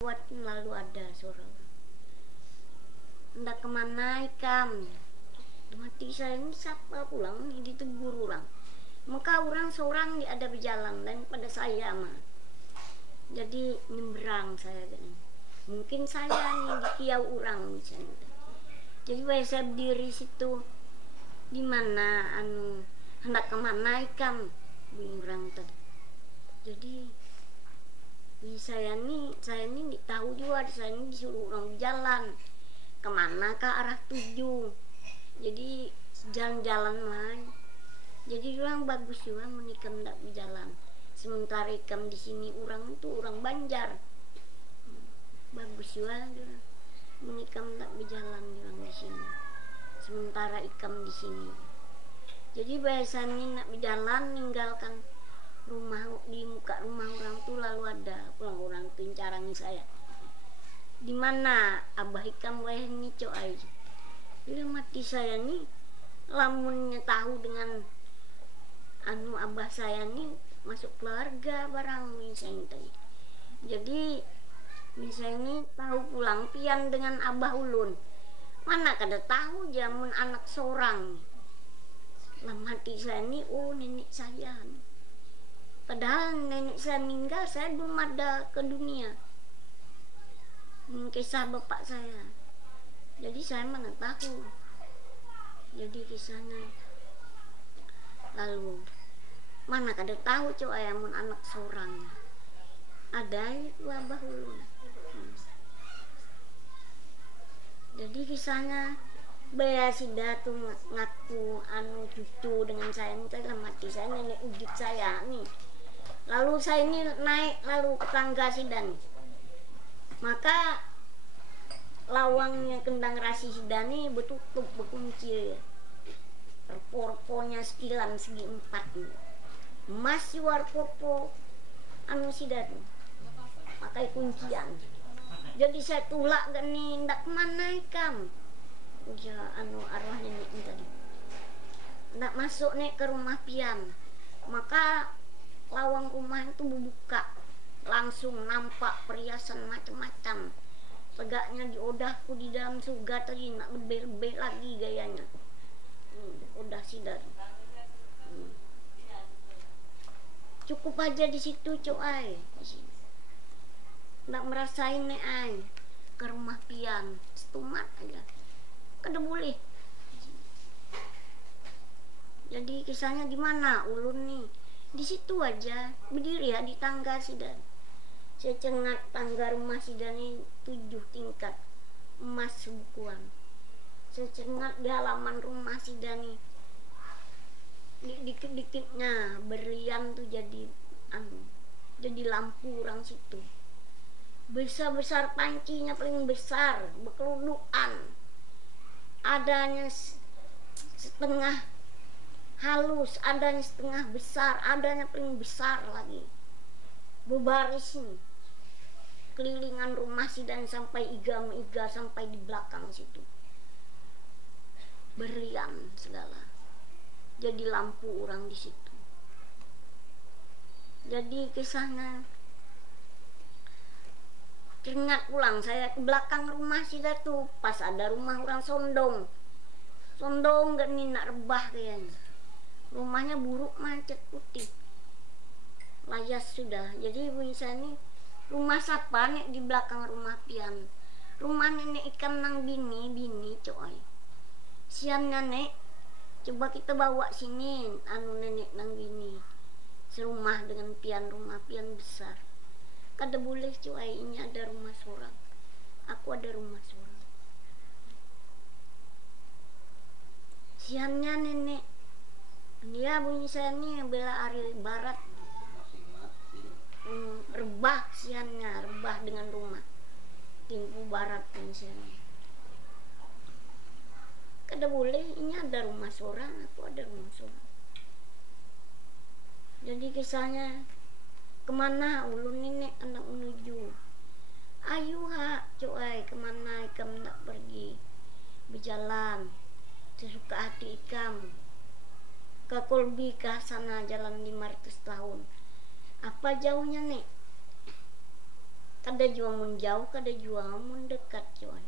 Lalu ada suara hendak kemana ikam, mati saya ini siapa pulang ditegur orang, maka orang seorang ada berjalan dan pada saya mah jadi nyebrang saya kan. Mungkin saya nih dikiau orang misalnya, jadi saya berdiri situ di mana hendak kemana ikam orang tadi. Jadi saya nih tahu juga, saya ini disuruh orang jalan kemana ke arah tujuh, jadi jalan-jalan lain. Jadi orang bagus juga menikam tak berjalan, sementara ikam di sini orang itu orang Banjar, bagus juga menikam tak berjalan orang di sini, sementara ikam di sini. Jadi biasanya nak berjalan ninggalkan rumah, di muka rumah orang tuh lalu ada pulang orang tuh carang saya, di mana abah ikam weh nih coy. Jadi mati saya nih lamunnya tahu dengan abah saya nih masuk keluarga barang misalnya. Jadi misalnya nih tahu pulang pian dengan abah ulun, mana kada tahu jamun anak seorang. Lam hati saya nih, oh nenek saya nih. Padahal nenek saya meninggal, saya belum ada ke dunia. Kisah bapak saya. Jadi saya mana tahu. Jadi kisahnya. Lalu mana kada tahu coba ayamun anak seorang. Ada itu abah ulun. Jadi kisahnya Baya Sida tuh ngaku cucu dengan saya ini dalam hati saya, nenek ujit saya nih. Lalu saya ini naik lalu ke tangga Sidan, maka lawangnya kendang rasi Sidan ini betutup berkunci, porponya sekilan segi 4 masih war porpo Sidan pakai kuncian. Jadi saya tulak gini ndak kemana ikam ya arwah nenek ini tadi ndak masuk nek ke rumah pian, maka lawang rumah itu buka, langsung nampak perhiasan macam-macam. Tegaknya diodahku di dalam surga tadi nak lebih-lebih lagi gayanya. Udah sidar. Cukup aja di situ coy. Ndak merasain nek ai ke rumah pian, setumat aja. Kada boleh. Jadi kisahnya gimana ulun nih? Di situ aja berdiri ya di tangga Sidan. Saya cengat tangga rumah Sidan ini 7 tingkat emas sebukuan. Saya cengat di halaman rumah Sidan ini dikit-dikitnya berlian tuh jadi jadi lampu orang situ. Besar-besar pancinya paling besar berkeludukan. Adanya setengah halus, adanya setengah besar, adanya paling besar lagi. Berbaris nih kelilingan rumah Sidan sampai iga sampai di belakang situ. Berlian segala. Jadi lampu orang di situ. Jadi kisahnya teringat pulang saya ke belakang rumah Sidan tuh pas ada rumah orang Sondong gak nih nak rebah kayaknya. Rumahnya buruk macet putih, layas sudah. Jadi misalnya rumah siapa nek di belakang rumah pian, rumah nenek ikan nang bini coy. Sian nenek coba kita bawa sini nenek nang bini serumah dengan pian, rumah pian besar. Kada boleh coy, ini ada rumah seorang, aku ada rumah seorang. Siannya nenek dia bunyi saya nih bela hari barat rebah siannya, rebah dengan rumah timpu barat siannya. Kada boleh, ini ada rumah seorang, aku ada rumah seorang. Jadi kisahnya kemana ulun nenek anak menuju, ayo ha coy kemana ikam nak pergi berjalan sesuka hati ikam. Ke Kolbi ke sana jalan 500 tahun. Apa jauhnya nek? Kada jua mun jauh, kada jua mun dekat coy.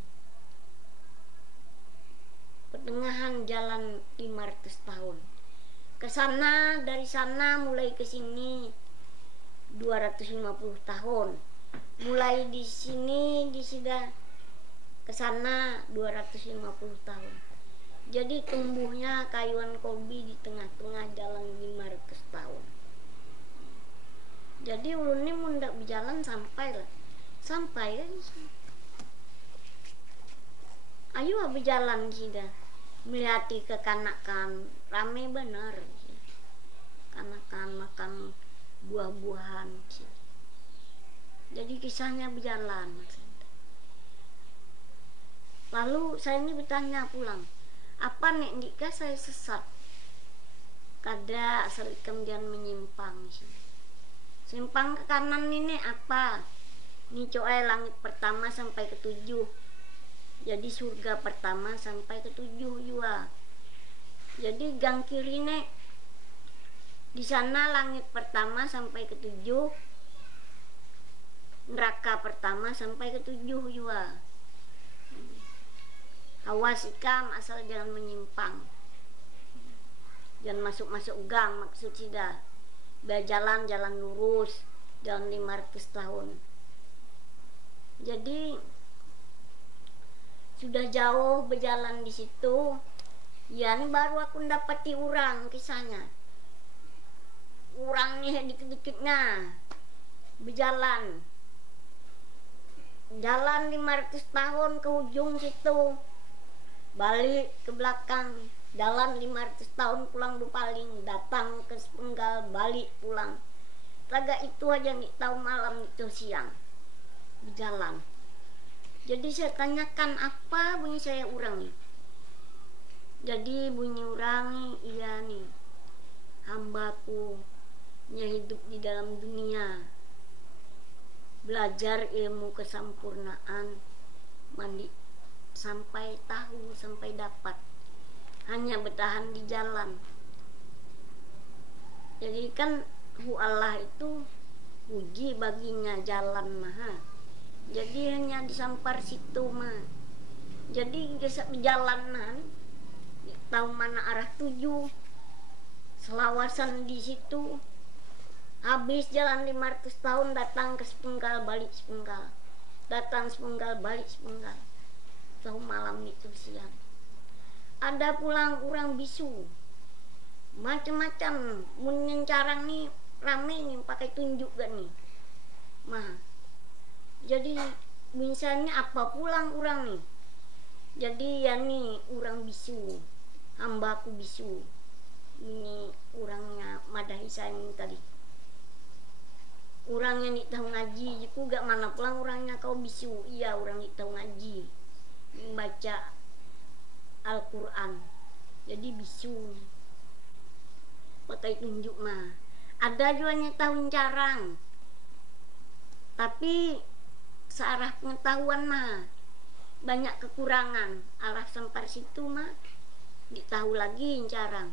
Pertengahan jalan 500 tahun. Ke sana, dari sana mulai ke sini 250 tahun. Mulai di sini di sudah ke sana 250 tahun. Jadi tumbuhnya kayuan kolbi di tengah-tengah jalan 500 tahun. Jadi ulun ini mun ndak berjalan sampai lah. Sampai kan. Ayo berjalan sudah. Melihati kekanakan rame benar. Kanakan makan buah-buahan. Jadi kisahnya berjalan. Lalu saya ini bertanya pulang, apa nek ndika saya sesat? Kada asal kemudian menyimpang. Simpang ke kanan ini apa? Ini coy langit pertama sampai ke 7. Jadi surga pertama sampai ke 7 juga. Jadi gang kiri nek di sana langit pertama sampai ke 7, neraka pertama sampai ke 7 juga. Awas ikam asal jangan menyimpang, jangan masuk-masuk gang, maksud sida berjalan jalan lurus, jalan 500 tahun. Jadi sudah jauh berjalan di situ, ya ini baru aku dapati orang kisahnya. Orangnya dikit-dikitnya berjalan, jalan 500 tahun ke ujung situ, balik ke belakang, jalan 500 tahun pulang berpaling, datang ke sepenggal, balik pulang. Laga itu aja nih, tahu malam itu siang berjalan. Jadi saya tanyakan apa bunyi saya orang nih. Jadi bunyi orang nih, iya nih, hambaku yang hidup di dalam dunia, belajar ilmu kesempurnaan, mandi sampai tahu, sampai dapat, hanya bertahan di jalan. Jadi kan Allah itu uji baginya jalan mah. Jadi hanya disampar situ mah. Jadi jalanan tahu mana arah tuju, selawasan di situ. Habis jalan 500 tahun, datang ke sepenggal, balik sepenggal, datang sepenggal, balik sepenggal. Tahu malam itu siang. Ada pulang orang bisu, macam-macam. Mun carang nih rame nih, pakai tunjuk gak nih, mah. Jadi misalnya apa pulang orang nih. Jadi ya nih orang bisu, hambaku bisu. Ini orangnya madahi saya ini tadi. Orangnya nih tahu ngaji, jiku gak mana pulang orangnya kau bisu. Iya orang nih tahu ngaji, baca Al-Quran. Jadi bisu, pakai tunjuk mah. Ada juga yang tahu carang, tapi searah pengetahuan mah banyak kekurangan. Arah sempar situ mah ditahu lagi carang.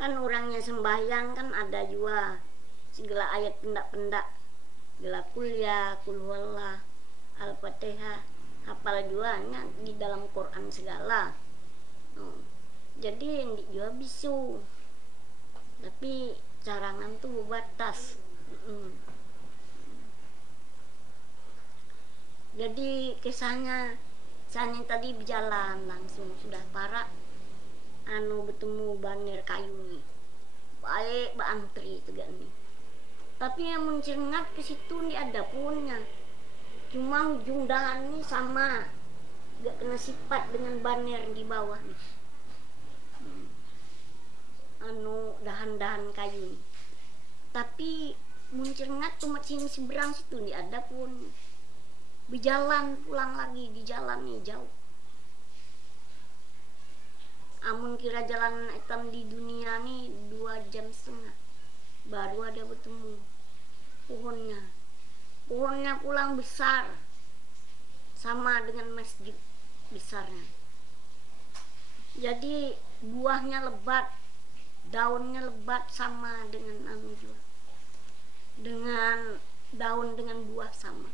Kan orangnya sembahyang kan ada juga segala ayat pendak-pendak, segala kuliah, kulhuwallah, Al-Fatihah, hafal juanya di dalam Quran segala. Jadi yang dijual bisu, tapi carangan tuh batas. Jadi kisahnya saya tadi berjalan langsung sudah parah bertemu banner kayu nih, baik antri itu gak nih. Tapi yang mencengat ke situ nih ada punnya, cuma ujung dahan nih sama, gak kena sifat dengan banner di bawah nih. Dahan-dahan kayu nih. Tapi mencengat cuma sini seberang situ nih ada pun. Berjalan pulang lagi di jalan nih jauh. Amun kira jalan hitam di dunia nih 2,5 jam baru ada bertemu pohonnya. Pohonnya pulang besar, sama dengan masjid besarnya. Jadi buahnya lebat, daunnya lebat sama dengan juga. Dengan daun dengan buah sama,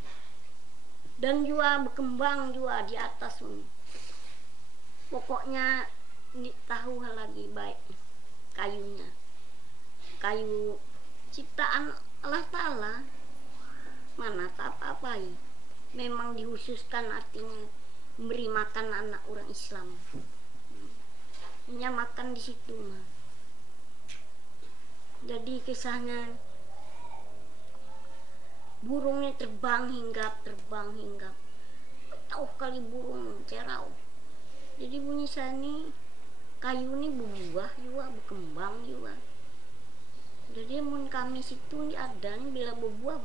dan juga berkembang juga di atas ini. Pokoknya tahu lagi baik kayunya, kayu ciptaan Allah Ta'ala, mana tak apa-apa ya. Memang dihususkan, artinya memberi makan anak orang Islam. Hanya makan di situ mah. Jadi kisahnya burungnya terbang hinggap. Tahu kali burung cerau. Jadi bunyi sani kayu ini berbuah juga, berkembang juga. Jadi mun kami situ ada nih bila berbuah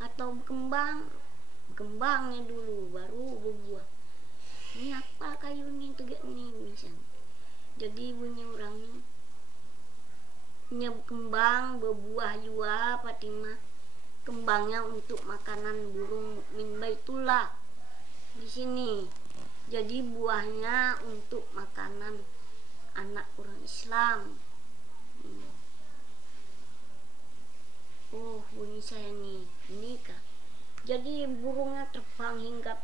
atau berkembangnya dulu baru berbuah. Ini apa kayu ini tegak ini misalnya. Jadi bunyi orang ini berkembang berbuah juga, Fatimah. Kembangnya untuk makanan burung min baitullah di sini. Jadi buahnya untuk makanan anak orang Islam. Oh, bunyi saya nih, ini kah? Jadi burungnya terbang hinggap.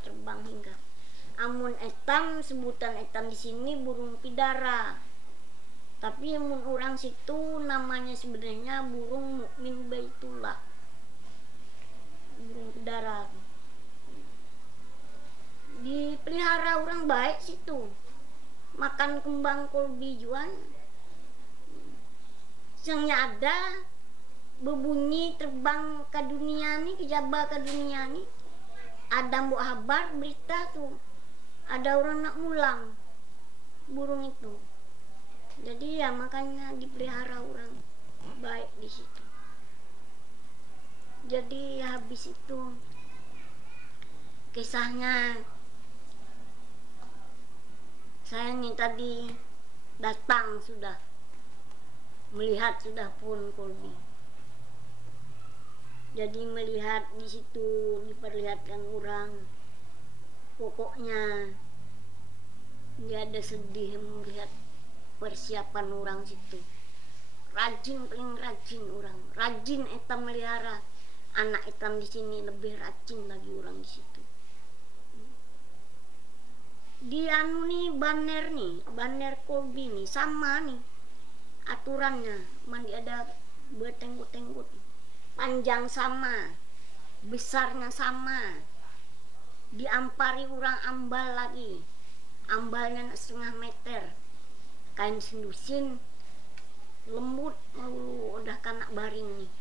Amun etam, sebutan etam di sini burung pidara. Tapi mun orang situ namanya sebenarnya burung mukmin baitullah, burung pidara. Dipelihara orang baik situ, makan kembang kolbi juan. Siangnya ada berbunyi terbang ke dunia nih, ke Jabal ke dunia nih. Ada mbok habar berita tuh, ada orang nak mulang burung itu. Jadi ya makanya dipelihara orang baik di situ. Jadi ya habis itu kisahnya saya nih tadi datang sudah melihat sudah pun kolbi. Jadi melihat di situ diperlihatkan orang. Pokoknya nggak ada sedih melihat persiapan orang situ. Rajin, paling rajin orang. Rajin etam melihara anak etam di sini, lebih rajin lagi orang di situ. Di anu nih baner kolbi nih sama nih aturannya. Mandi ada bertenggut-tenggut. Panjang sama, besarnya sama. Diampari orang ambal lagi. Ambalnya 1,5 meter. Kain sendusin lembut, udah kanak baring nih.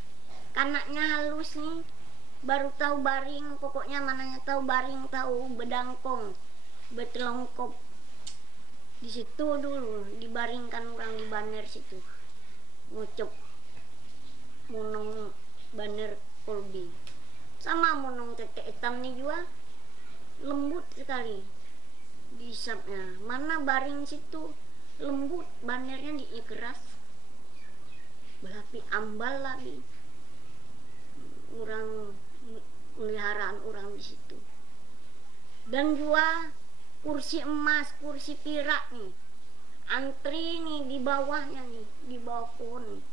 Kanaknya halus nih, baru tahu baring. Pokoknya mananya tahu baring, tahu bedangkong, betelongkop. Di situ dulu dibaringkan orang di baner situ. Ngucap monong baner kolbi. Sama monong tete hitam nih juga lembut sekali diisapnya. Mana baring situ lembut, banernya keras, belapi ambal lagi. Orang peliharaan orang di situ. Dan juga kursi emas, kursi perak nih, antri nih di bawahnya nih, di bawah pohon nih.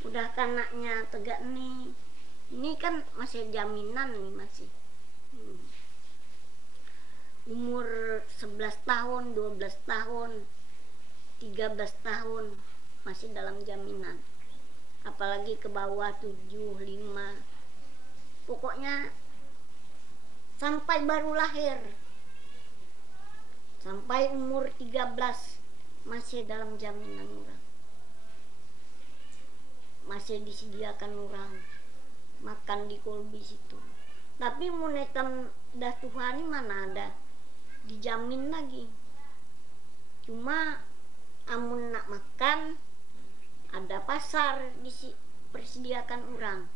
Udah kanaknya tegak nih. Ini kan masih jaminan nih masih. Umur 11 tahun, 12 tahun, 13 tahun masih dalam jaminan. Apalagi ke bawah 7, 5. Pokoknya sampai baru lahir, sampai umur 13 masih dalam jaminan orang. Masih disediakan orang makan di kolbi situ. Tapi munetam dah Tuhan mana ada dijamin lagi. Cuma amun nak makan ada pasar persediakan orang.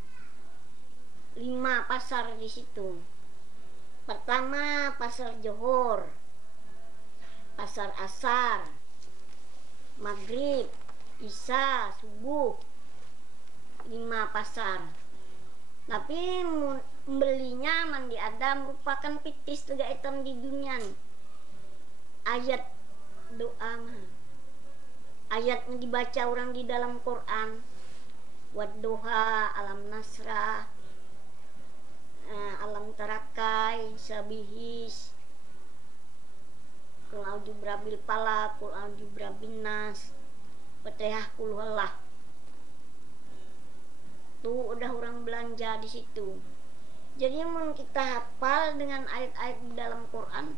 5 pasar di situ. Pertama pasar Johor, pasar Asar, Maghrib, Isya, Subuh. 5 pasar. Tapi membelinya mandi ada merupakan pitis tegak hitam di dunia nih. Ayat doa mah. Ayatnya dibaca orang di dalam Quran. Wadduha, alam nasrah, alam tarakai, sabihis, kul a'udzu birabbil falaq, kul a'udzu birabbin nas, Fatihah, kul huwallah. Tuh udah orang belanja di situ. Jadi mun kita hafal dengan ayat-ayat di dalam Quran,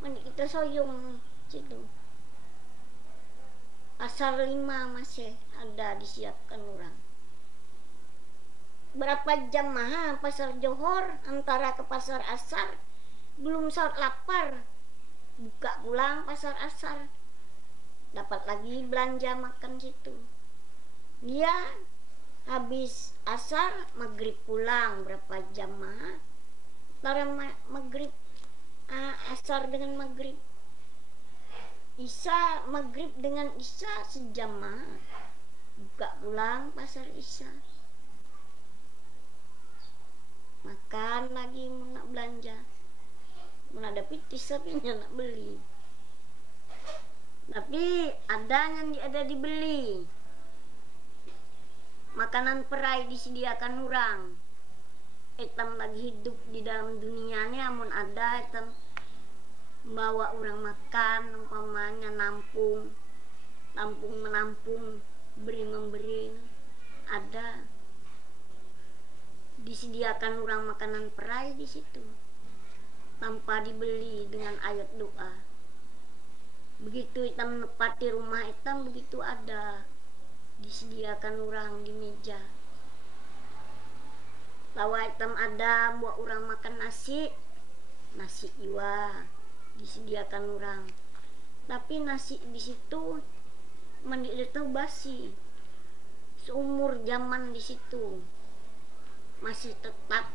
kita soyong situ. Pasar 5 masih ada disiapkan orang. Berapa jam pasar Johor antara ke pasar Asar, belum sholat lapar, buka pulang pasar Asar, dapat lagi belanja makan situ. Dia habis Asar, maghrib pulang berapa jam antara maghrib, Asar dengan maghrib, Isya, maghrib dengan Isya sejam buka pulang pasar Isya. Makan lagi, mau nak belanja, mau ada pitis tapi nak beli, tapi ada yang ada dibeli. Makanan perai disediakan orang. Etam lagi hidup di dalam dunianya, amun ada etam bawa orang makan, umpamanya nampung menampung, beri memberi, ada disediakan orang makanan perai di situ tanpa dibeli dengan ayat doa. Begitu hitam nepati rumah hitam, begitu ada disediakan orang di meja. Lawa hitam ada buat orang makan nasi iwa disediakan orang, tapi nasi di situ mandi itu basi, seumur zaman di situ masih tetap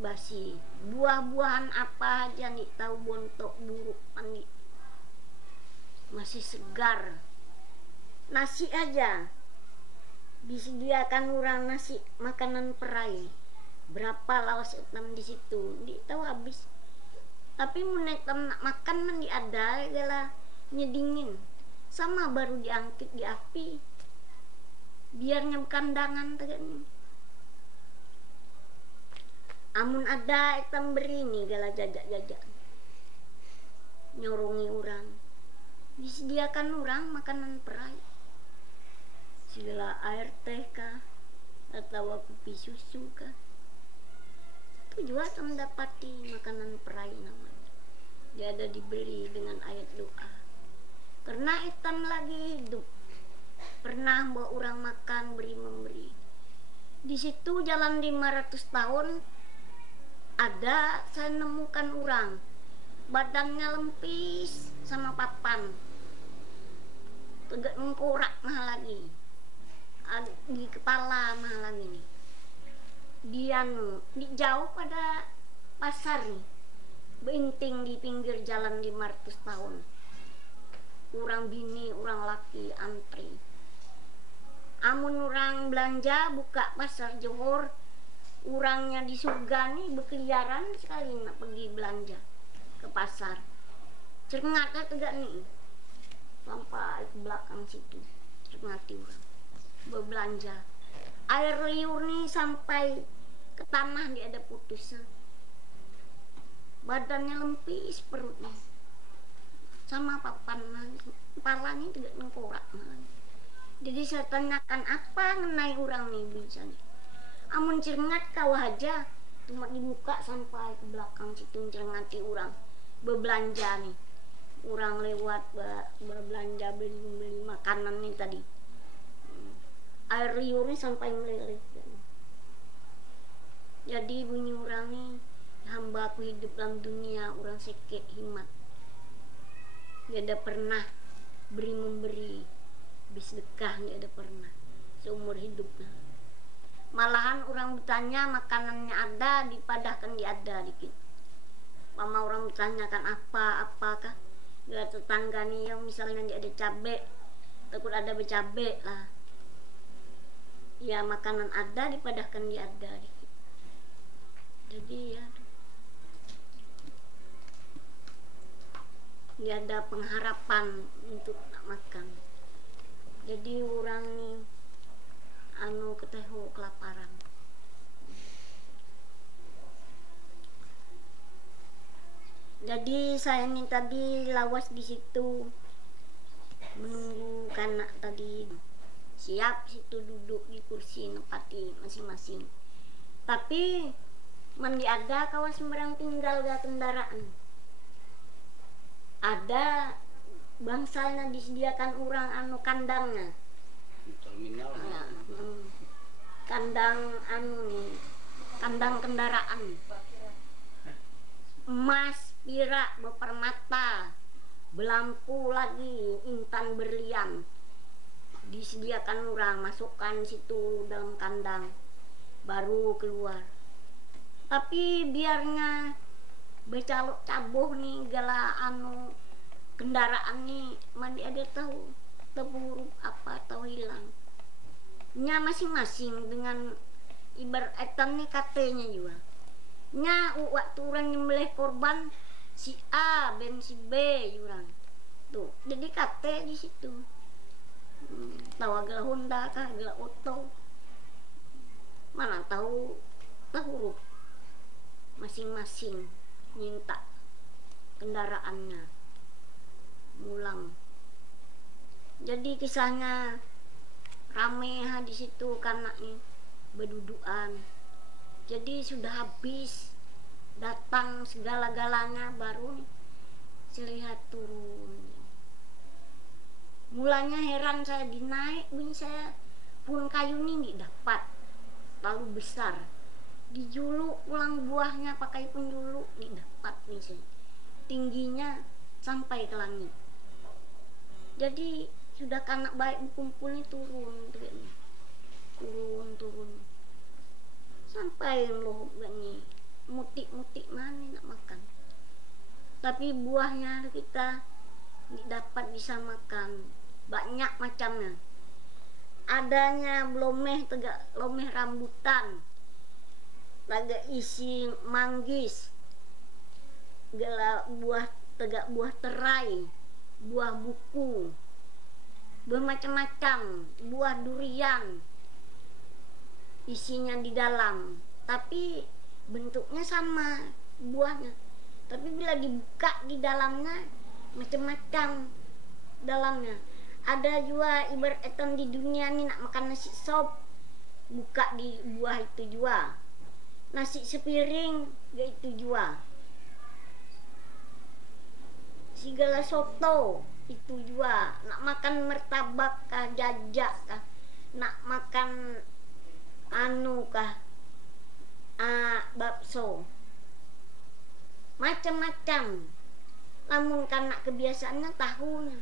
basi. Buah-buahan apa aja nih tahu, bontok buruk mandi masih segar. Nasi aja disediakan orang, nasi makanan perai berapa lawas hitam di situ di tahu habis. Tapi menek nak makan mandi ada gala nyedingin sama baru diangkit di api biarnya kandangan tegaknya. Amun ada hitam beri nih gala jajak nyorongi orang, disediakan orang makanan perai, segala air teh kah atau kopi susu kah, itu juga mendapati makanan perai namanya. Dia ada dibeli dengan ayat doa. Karena hitam lagi hidup, pernah bawa orang makan, beri memberi. Di situ jalan 500 tahun ada saya nemukan orang badannya lempis sama papan, tegak mengkorak lagi, di kepala lagi nih. Dia di jauh pada pasar nih, beinting di pinggir jalan 500 tahun. Orang bini, orang laki antri. Amun orang belanja buka pasar Johor, orangnya di surga nih berkeliaran sekali nak pergi belanja ke pasar. Cengatnya tegak nih sampai ke belakang situ, cengati orang berbelanja. Air liur nih sampai ke tanah dia ada putusnya, badannya lempis, perutnya sama papan, kepalanya tegak nengkorak. Jadi saya tanyakan apa ngenai orang nih bisa nih. Amun cengat kau aja cuma dibuka sampai ke belakang situ cerengati orang berbelanja nih. Orang lewat berbelanja beli makanan nih tadi. Air liurnya sampai meleleh. Jadi bunyi orang nih, hamba aku hidup dalam dunia orang sekek himat. Dia ada pernah beri memberi, bersedekah dia ada pernah seumur hidupnya. Malahan orang bertanya makanannya ada, dipadahkan dia ada dikit. Mama orang bertanyakan apakah dia tetangga nih yang misalnya dia ada cabai, takut ada bercabai lah. Ya makanan ada, dipadahkan dia ada dikit. Jadi ya dia ada pengharapan untuk nak makan. Jadi orang nih anu keteho kelaparan. Jadi saya ini tadi lawas di situ menunggu kanak tadi siap situ duduk di kursi nepati masing-masing. Tapi mandi ada kawas sembarang tinggal gak kendaraan. Ada bangsalnya disediakan orang anu kandangnya. Terminal. Nah, kandang anu nih, kandang kendaraan. Emas, perak, berpermata, belampu lagi, intan berlian. Disediakan orang, masukkan situ dalam kandang, baru keluar. Tapi biarnya becalok caboh nih gala anu kendaraan nih mandi ada tahu huruf apa tahu hilang. Nya masing-masing dengan ibaratkan nih katanya juga. Nya waktu orang nyembelih korban si A ben si B orang tuh jadi kate di situ. Tahu agak Honda kah agak Oto, mana tahu huruf masing-masing minta kendaraannya mulang. Jadi kisahnya rame di situ karena nih berdudukan. Jadi sudah habis datang segala-galanya baru nih selihat turun. Mulanya heran saya dinaik bunyi saya pun kayu ini dapat lalu besar. Dijuluk pulang buahnya pakai penjuluk nih dapat nih saya. Tingginya sampai ke langit. Jadi sudah kanak baik kumpul nih turun turun sampai loh gani mutik mana nak makan. Tapi buahnya kita dapat bisa makan banyak macamnya. Adanya lomeh rambutan, lagi isi manggis, gala buah terai, buah buku, bermacam-macam, buah durian isinya di dalam, tapi bentuknya sama buahnya, tapi bila dibuka di dalamnya macam-macam dalamnya. Ada juga ibaratkan di dunia ini nak makan nasi sop, buka di buah itu juga. Nasi sepiring itu juga. Segala soto itu juga. Nak makan martabak kah, jajak kah, nak makan anu kah, bakso, macam-macam. Namun karena kebiasaannya tahunya,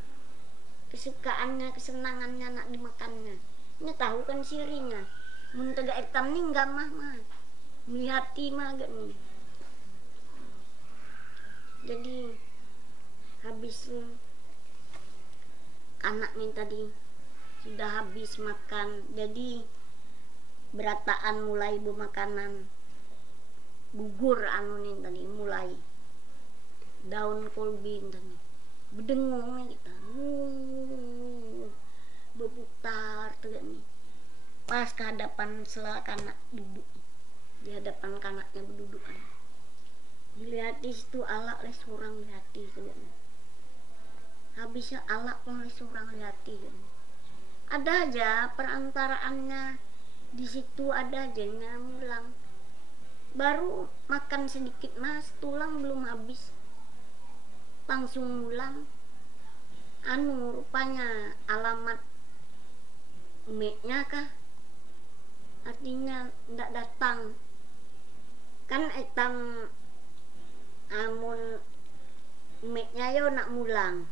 kesukaannya, kesenangannya nak dimakannya. Ini tahu kan sirinya. Mun tegak etam nih enggak mah melihati mah agak nih. Jadi habis anak nih tadi sudah habis makan. Jadi berataan mulai bermakanan. Gugur anu nih tadi mulai. Daun kolbin tadi. Berdengung nih kita. Berputar tegak nih. Pas ke hadapan kanak duduk. Di hadapan kanaknya berdudukan. Dilihatin situ alak les orang lihati tegak nih. Habisnya alak pun les orang lihati. Ada aja perantaraannya di situ, ada aja yang bilang baru makan sedikit mas, tulang belum habis langsung mulang. Anu rupanya alamat meknya kah, artinya ndak datang kan etam amun meknya yo nak mulang.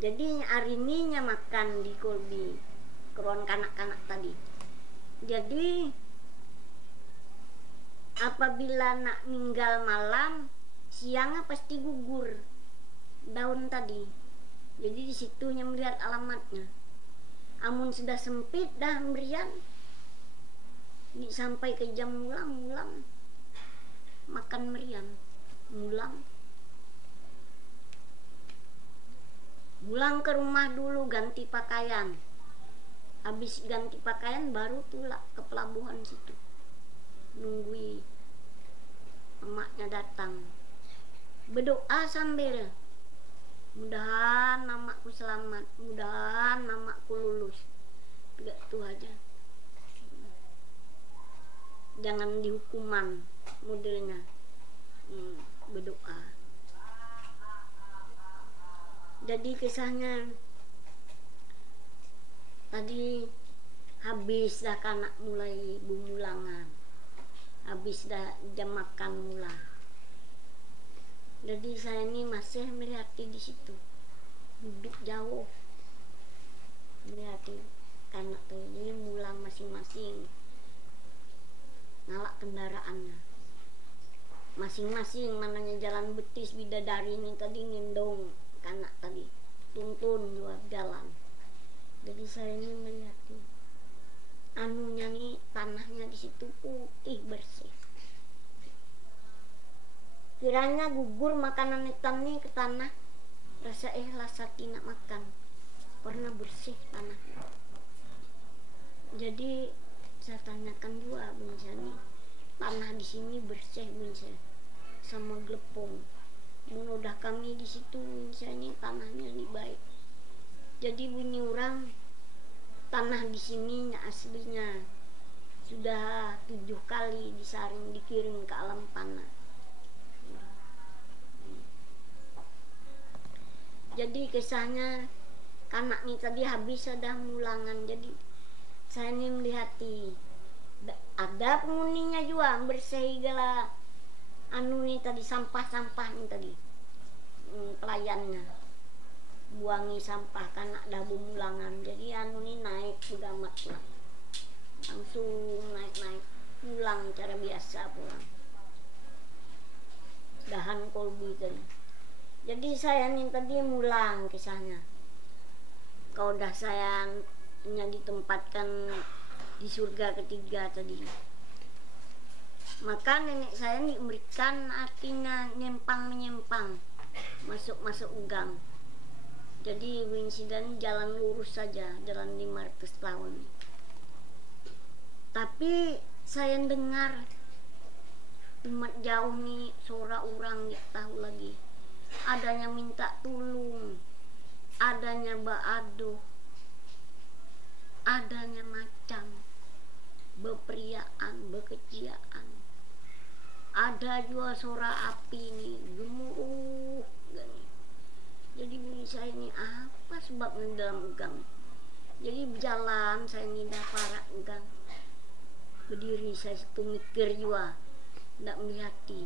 Jadi hari ini nya makan di kolbi keron kanak-kanak tadi. Jadi apabila nak minggal malam, siangnya pasti gugur daun tadi. Jadi di situnya melihat alamatnya. Amun sudah sempit dah merian, sampai ke jam mulang makan merian, mulang ke rumah dulu ganti pakaian. Habis ganti pakaian baru tulak ke pelabuhan situ, nunggui emaknya datang, berdoa sambil, mudahan mamaku selamat, mudahan mamaku lulus, itu aja. Jangan dihukuman modelnya, berdoa. Jadi kisahnya tadi habis dah kanak mulai bumulangan, habis dah jam makan mula. Jadi saya ini masih melihati di situ, duduk jauh melihati kanak tuh, ini mulang masing-masing ngalak kendaraannya masing-masing, mananya jalan betis bidadari ini tadi ngendong kanak tadi, tuntun juga jalan. Jadi saya ini melihat anunya nih, tanahnya di situ putih bersih. Kiranya gugur makanan hitam nih ke tanah, rasa ikhlas hati nak makan, karena bersih tanahnya. Jadi saya tanyakan juga Bun Syah nih, tanah di sini bersih Bun Syah, sama gelepong. Udah kami di situ Bun Syah nih, tanahnya nih baik. Jadi bunyi orang tanah di sini aslinya sudah 7 kali disaring dikirim ke alam tanah. Jadi kisahnya kanak nih tadi habis ada mulangan, jadi saya ini melihati ada penghuninya juga bersih gala anu nih tadi, sampah-sampah nih tadi, pelayannya buangi sampah kanak dah bumulangan. Jadi anu nih naik sudah amat pulang, langsung naik pulang cara biasa pulang dahan kolbi tadi. Jadi saya nih tadi mulang kisahnya, kalau dah saya ditempatkan di surga ketiga tadi, maka nenek saya nih memberikan artinya nyempang-menyempang, masuk gang. Jadi insiden jalan lurus saja, jalan 500 tahun. Tapi saya dengar umat jauh nih suara orang nggak tahu lagi, adanya minta tolong, adanya baaduh, adanya macam beperiaan, bekejiaan. Ada juga suara api nih gemuruh gini. Jadi bunyi saya ini apa sebabnya dalam gang. Jadi berjalan saya ini dah parak gang, berdiri saya situ mikir juga, tidak melihati.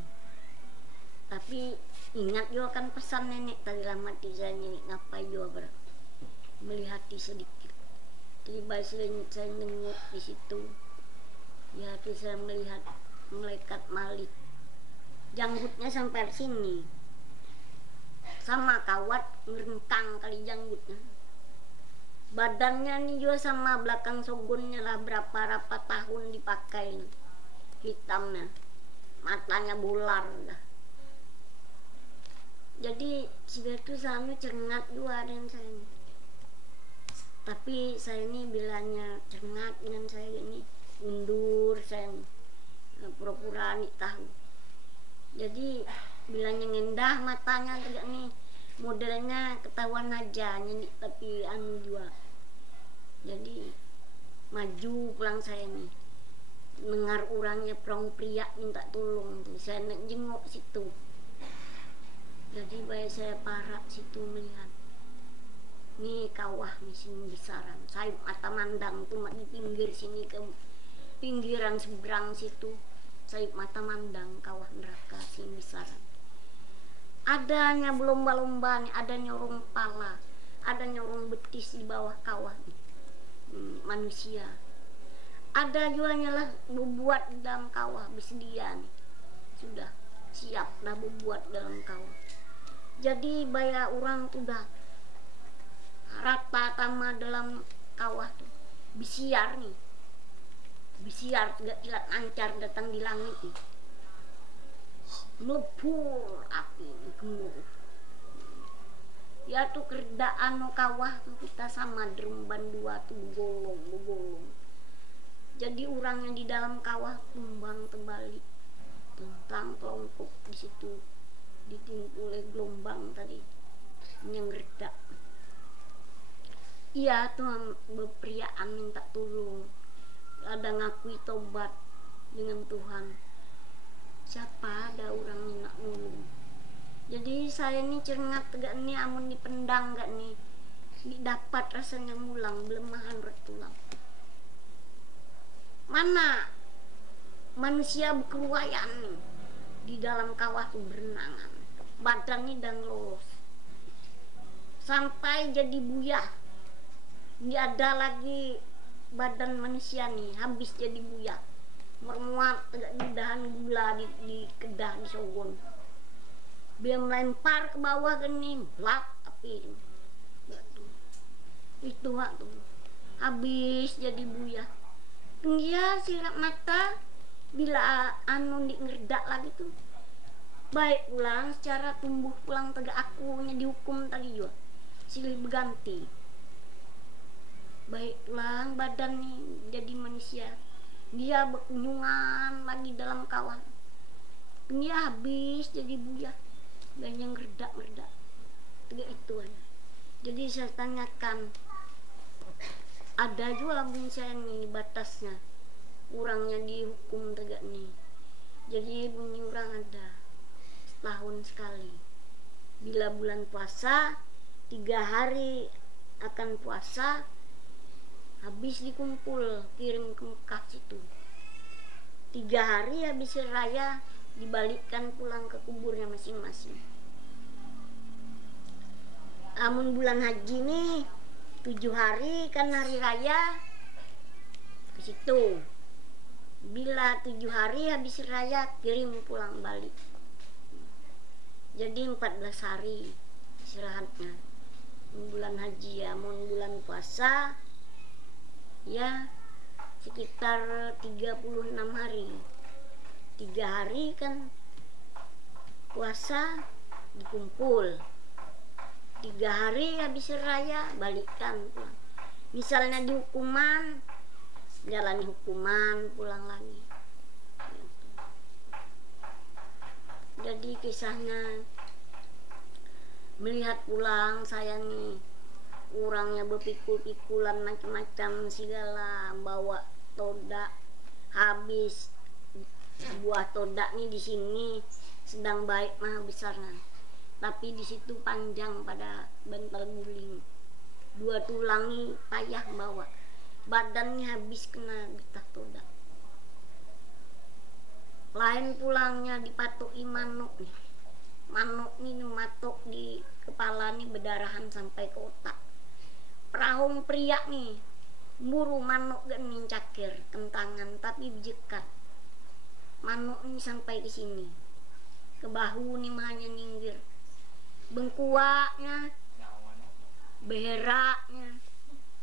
Tapi ingat juga kan pesan nenek tadi lah mati saya ini, ngapai juga melihati sedikit. Tiba saya nengok di situ, ya hati saya melihat malaikat Malik, janggutnya sampai sini, sama kawat ngerengkang kali janggutnya. Badannya nih juga sama belakang sogonnya lah berapa tahun dipakai, hitamnya, matanya bular dah. Jadi sudah itu sama cengat juga dengan saya ini. Tapi saya ini bilanya cengat dengan saya ini, undur saya pura-pura nih tahu. Jadi bilanya ngendah matanya tidak nih, modelnya ketahuan aja nyedik tapi anu juga. Jadi maju pulang saya nih, dengar orangnya perang pria minta tolong tuh, saya nak jenguk situ. Jadi baik saya parak situ melihat nih kawah nih sini besaran, saya mata mandang tuh di pinggir sini ke pinggiran seberang situ, saya mata mandang kawah neraka sini besaran. Adanya berlomba-lomba nih, ada nyorong pala, ada nyorong betis di bawah kawah nih, manusia. Ada juga lah bubuat di dalam kawah bersedia nih, sudah siap dah bubuat dalam kawah. Jadi banyak orang tuh dah rata tama dalam kawah tuh, bisiar nih, bisiar tidak kilat lancar datang di langit nih, melebur api gemuruh. ya tuh kerdaan no kawah tuh kita sama derumban dua tuh begolong. Jadi orang yang di dalam kawah tumbang terbalik, tentang kelompok di situ ditimpa oleh gelombang tadi yang redak. Iya tuh bepriaan minta tolong, ada ngakui tobat dengan Tuhan. Siapa ada orang yang nak nolong. Jadi saya ini cengat gak nih, amun dipendang gak nih, dapat rasanya mulang belemahan tulang. Mana manusia berkeruayan nih di dalam kawah tuh berenangan, badannya dan lolos sampai jadi buyah. Nggak ada lagi badan manusia nih, habis jadi buyah, mermuat di dahan gula di kedah di sogon. Dia melempar ke bawah gini, lap api itu tuh habis jadi buyah. Dia silap mata bila anu ngerdak lagi tuh baik pulang secara tumbuh pulang tegak akunya dihukum tadi juga silih berganti baik pulang badan nih jadi manusia, dia berkunjungan lagi dalam kawah, dia habis jadi buyah dan yang ngerdak tegak itu aja. Jadi saya tanyakan, ada juga bung saya nih batasnya orangnya dihukum tegak nih. Jadi bunyi orang ada setahun sekali, bila bulan puasa 3 hari akan puasa habis dikumpul kirim ke Mekah situ. 3 hari habis raya dibalikkan pulang ke kuburnya masing-masing. Amun bulan haji nih 7 hari kan hari raya ke situ. Bila 7 hari habis raya kirim pulang balik. Jadi 14 hari istirahatnya. Bulan haji ya, mau bulan puasa ya sekitar 36 hari. 3 hari kan puasa dikumpul. 3 hari habis raya balikkan pulang. Misalnya di hukuman, jalani hukuman pulang lagi. Jadi kisahnya melihat pulang saya nih orangnya berpikul-pikulan macam-macam segala, bawa todak habis buah todak nih di sini sedang baik mah besarnya, tapi di situ panjang pada bantal guling, 2 tulangi payah bawa, badannya habis kena getah todak. Lain pulangnya dipatoki manuk nih, manuk nih matok di kepala nih berdarahan sampai ke otak. Perahong pria nih buru manuk gak nih cakir kentangan tapi jekat manuk nih sampai ke sini ke bahu nih mahanya ninggir, bengkuaknya beheraknya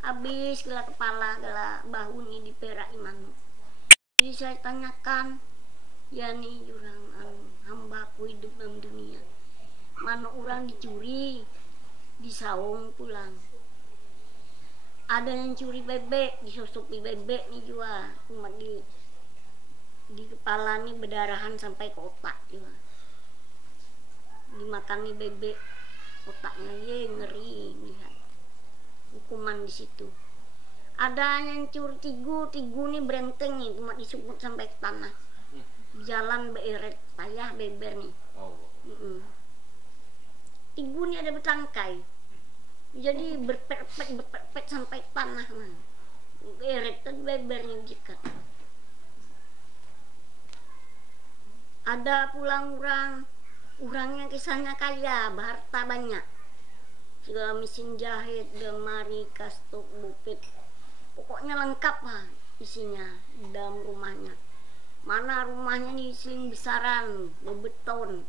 habis gela kepala gela bahu nih diperak manuk. Jadi saya tanyakan, ya nih jurang hamba aku hidup dalam dunia, mana orang dicuri disaung pulang, ada yang curi bebek disusupi bebek nih juga cuma di kepala nih berdarahan sampai ke otak juga, dimakan nih bebek otaknya ye ngeri lihat hukuman di situ. Ada yang curi tigu nih berenteng nih cuma disebut sampai ke tanah, jalan beeret payah beber nih. Tigu nih ada bertangkai, jadi berpet sampai tanah mah, beeret dan bebernya jikat. Ada pulang orangnya kisahnya kaya, harta banyak, segala mesin jahit, lemari, kastuk, bukit, pokoknya lengkap lah isinya di dalam rumahnya. Mana rumahnya nih seling besaran, bebeton,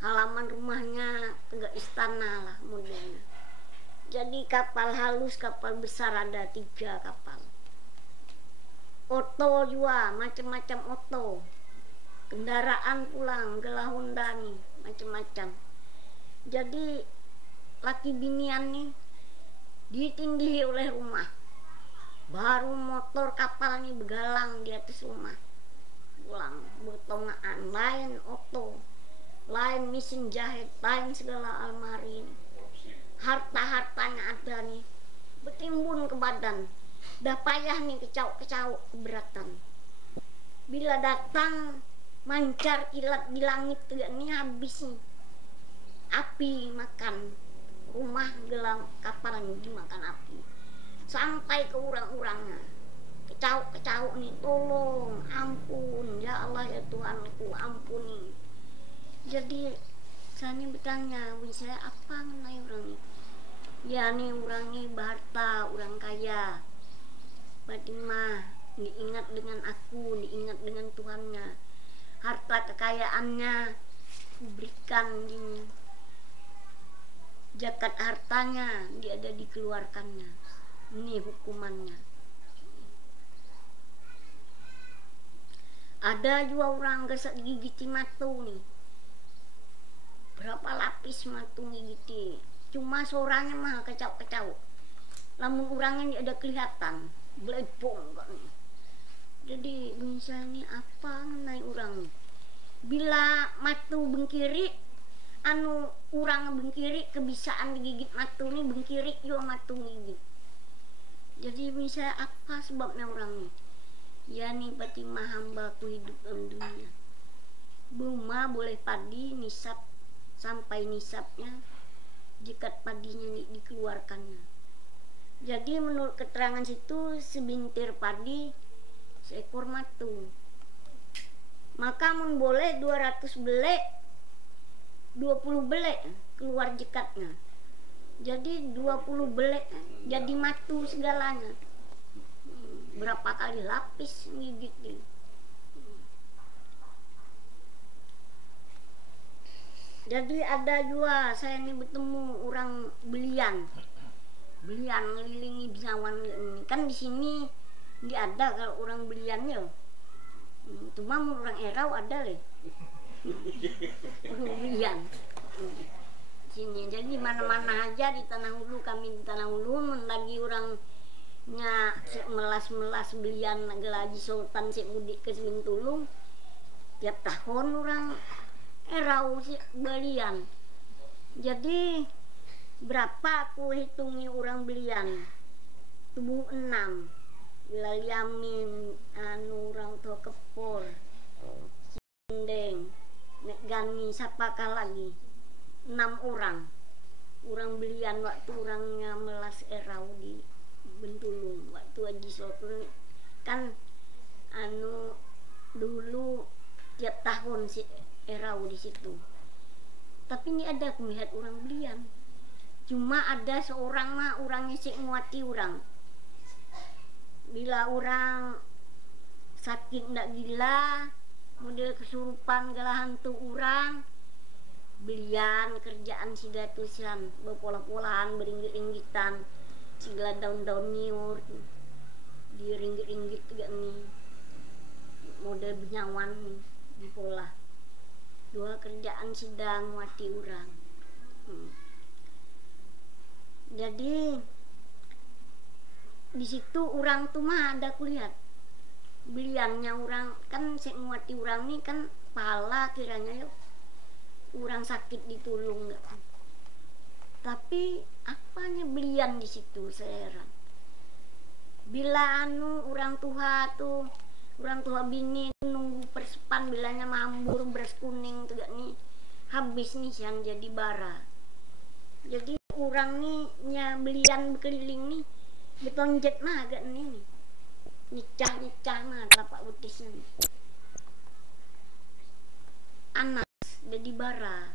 halaman rumahnya tegak istana lah modelnya. Jadi kapal halus, kapal besar ada 3 kapal. Oto juga macam-macam oto, kendaraan pulang gelah Honda nih macam-macam. Jadi laki binian nih ditindihi oleh rumah, baru motor kapal nih begalang di atas rumah, pulang bertongaan, lain oto, lain mesin jahit, lain segala almari, harta-hartanya ada nih bertimbun ke badan, dah payah nih kecauk-kecauk keberatan. Bila datang mancar kilat di langit ini habis nih api makan rumah, gelang kapal ini dimakan api sampai ke urang-urangnya, kecauk-kecauk nih, tolong ampun ya Allah ya Tuhanku ampuni. Jadi saya ini bertanya, saya apa mengenai orang ini? Ya nih orang ini berharta, orang kaya, Fatimah diingat dengan aku, diingat dengan Tuhannya, harta kekayaannya diberikan gini, zakat hartanya dia ada dikeluarkannya, ini hukumannya. Ada juga orang gesak gigiti matu nih, berapa lapis matu gigiti, cuma suaranya mah kecauk-kecauk, namun orangnya ini ada kelihatan belepong kok nih. Jadi misalnya apa naik orang nih, bila matu bengkiri anu urang bengkiri kebisaan digigit matu nih, bengkiri juga matu gigit. Jadi bisa apa sebabnya orang nih? Ya nih Fatimah, hambaku hidup dalam dunia, buma boleh padi nisab sampai nisabnya, jika padinya dikeluarkannya. Jadi menurut keterangan situ sebintir padi seekor matu, maka mun boleh 200 belek 20 belek keluar jekatnya, jadi 20 belek jadi matu segalanya. Berapa kali lapis gigit gitu. Jadi ada juga saya ini bertemu orang belian ngelilingi Bisawan ini. Kan di sini nggak ada kalau orang beliannya. Cuma orang Erau ada leh. Orang belian. Sini jadi mana-mana aja di Tanah Hulu, kami di Tanah Hulu lagi orangnya melas belian Gelaji Sultan si mudik ke Bintulung. Tiap tahun orang Erau si belian. Jadi berapa aku hitungi orang belian? 76. Laliamin anu orang tua kepor, Cindeng, Nek Gani, siapakah lagi? 6 orang belian waktu orangnya melas Erau di Bentulung, waktu Haji Sultan kan anu dulu tiap tahun si Erau di situ. Tapi ini ada aku melihat orang belian, cuma ada seorang mah orangnya si nguati orang. Bila orang sakit ndak gila, model kesurupan gala hantu orang, belian kerjaan si datusan, berpola-polaan, beringgit-inggitan, sila daun-daun niur, di ringgit-ringgit juga nih, model benyawan nih, di pola. Dua kerjaan sidang wati orang. Jadi di situ orang tuh mah ada kulihat beliannya orang kan sek nguati orang nih kan pala kiranya yuk orang sakit ditulung nggak, tapi apanya belian di situ saya heran. Bila anu orang tua bini nunggu persepan bilanya mambur beras kuning tuh gak nih habis nih sian jadi bara. Jadi orang nih nya belian berkeliling nih betonjet mah agak nih nyecah mah telapak betisnya nih. Anas jadi bara.